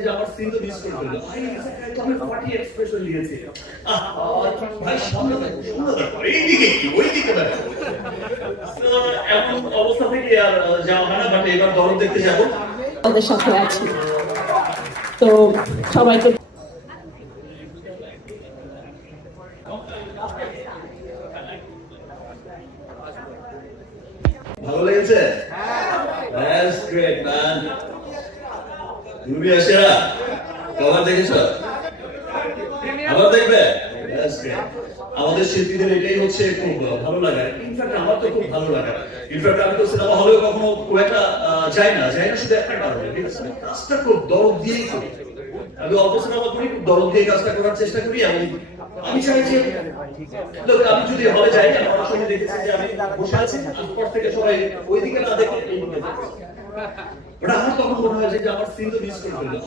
আমার সিন তো মিস করে ফেললো ভাই আমি পার্টি এক্সপ্রেশন দিয়েছি ভাই সামনে দেখো সুন্দর দেখো এইদিকে কি ওইদিকে দেখো এমন অবস্থা থেকে আর যাওয়া হয় না বাট এবার দরদ দেখতে যাবো আমাদের সাথে আছি তো সবাইকে ভালো লেগেছে দ্যাটস গ্রেট ম্যান তুমি আসেরা কভার দেখেছো আবার দেখবে আমাদের শিল্পীদের এটাই হচ্ছে খুব ভালো লাগে ইনফ্যাক্ট আমার তো খুব ভালো লাগে ইনফ্যাক্ট আমি তো সিনেমা হলেও কখনো খুব একটা যাই না শুধু একটা কারণে ঠিক আছে কাজটা খুব দরদ দিয়েই করি আমি অল্প সিনেমা করি খুব দরদ দিয়ে কাজটা করার চেষ্টা করি এবং আমি চাই যে লোক আমি যদি হলে যাই আমার সঙ্গে দেখেছি যে আমি বসে আছি তারপর থেকে সবাই ওইদিকে না দেখে এইদিকে দেখে ওটা আমার তখন মনে হয় যে আমার সিন তো মিস করে ফেললো